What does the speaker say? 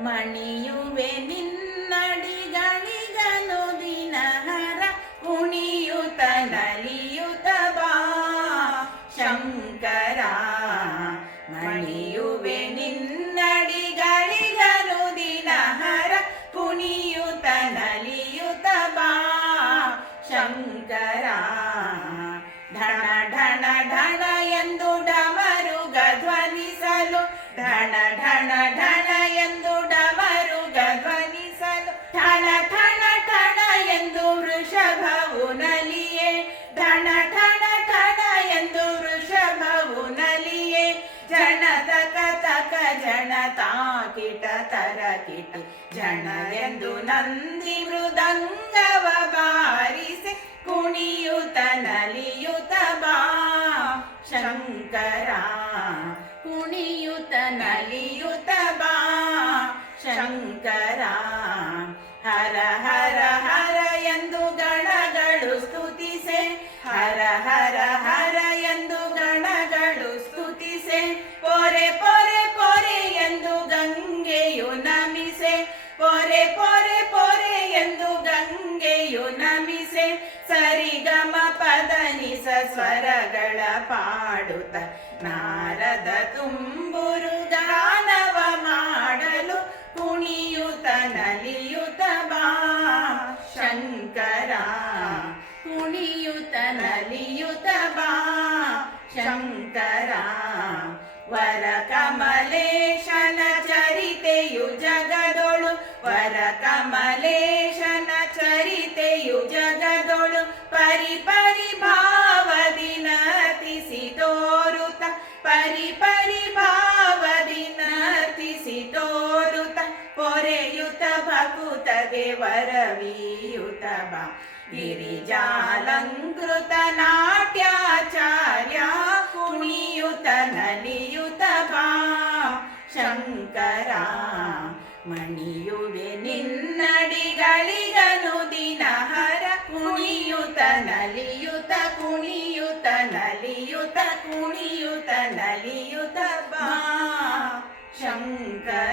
ಮಣಿಯುವೆ ನಿನ್ನಡಿಗಳಿಗನು ದಿನಹರ ಕುಣಿಯುತ ನಲಿಯುತ ಬಾ ಶಂಕರ. ಮಣಿಯುವೆ ನಿನ್ನಡಿಗಳಿಗನು ದಿನಹರ ಕುಣಿಯುತ ನಲಿಯುತ ಬಾ ಶಂಕರ. ಢಣ ಢಣ ಢಣ ಎಂದು ಡಮರುಗ ಧ್ವನಿಸಲು, ಢಣ ಢಣ ಢಣ ಎಂದು ಡಮರುಗ ಧ್ವನಿಸಲು, ಠಣ ಠಣ ಠಣ ಎಂದು ವೃಷಭವು ನಲಿಯೇ, ಢಣ ಠಣ ಠಣ ಎಂದು ವೃಷಭವು ನಲಿಯೇ. ಜನ ತಕ ತಕ ಜನ ತಾಕಿಟ ತರಕಿಟ ಜನ ಎಂದು ನಂದಿ ಮೃದಂಗವ ಬಾರಿಸಿ ಕುಣಿಯುತ ನಲಿಯುತ ಬಾ ಶಂಕರ. ಕುಣಿಯುತ ನಲಿಯುತ ಬಾ ಶಂಕರ. ಹರ ಹರ ಹರ ಎಂದು ಗಣಗಳು ಸ್ತುತಿಸೆ, ಹರ ಹರ ಹರ ಎಂದು ಗಣಗಳು ಸ್ತುತಿಸೆ. ಪೊರೆ ಪೊರೆ ಪೊರೆ ಎಂದು ಗಂಗೆಯು ನಮಿಸೆ, ಪೊರೆ ಪೊರೆ ಪೊರೆ ಎಂದು ಗಂಗೆಯು ನಮಿಸೆ. ಸರಿಗಮ ಪದನಿಸ ಸ್ವರಗಳ ಪಾಡುತ್ತ ನಾರದ ತುಂಬುರು ಗಾನವ ಮಾಡಲು ಕುಣಿಯುತ ನಲಿಯುತ ಬಾ ಶಂಕರ. ಕುಣಿಯುತ ನಲಿಯುತ ಬಾ ಶಂಕರ. ವರ ಕಮಲೇಶನ ಚರಿತೆಯು ಜಗದೊಳು, ವರ ಕಮಲೇಶನ ಚರಿತೆಯು ಜಗದೊಳು ಪರಿ ಪರಿ ಭಾವದಿ ನರ್ತಿಸಿ ತೋರುತ, ಪರಿ ಪರಿ ಭಾವದಿ ನರ್ತಿಸಿ ತೋರುತ. ಪೊರೆಯುತ ಭಕುತಗೆ ವರವೀಯುತ ಬಾ ಗಿರಿಜಾಲಂಕೃತ ನಾಟ್ಯಾಚಾರ್ಯ ಕುಣಿಯುತ ನಲಿಯುತ ಬಾ ಶಂಕರ. ಮಣಿಯುವೆ ನಿನ್ನಡಿಗಳಿಗನು ದಿನಹರ ಕುಣಿಯುತ ನಲಿಯುತ ಕುಣಿಯುತ ನಲಿಯುತ ಕುಣಿಯುತ ನಲಿಯುತ ಬಾ ಶಂಕರ.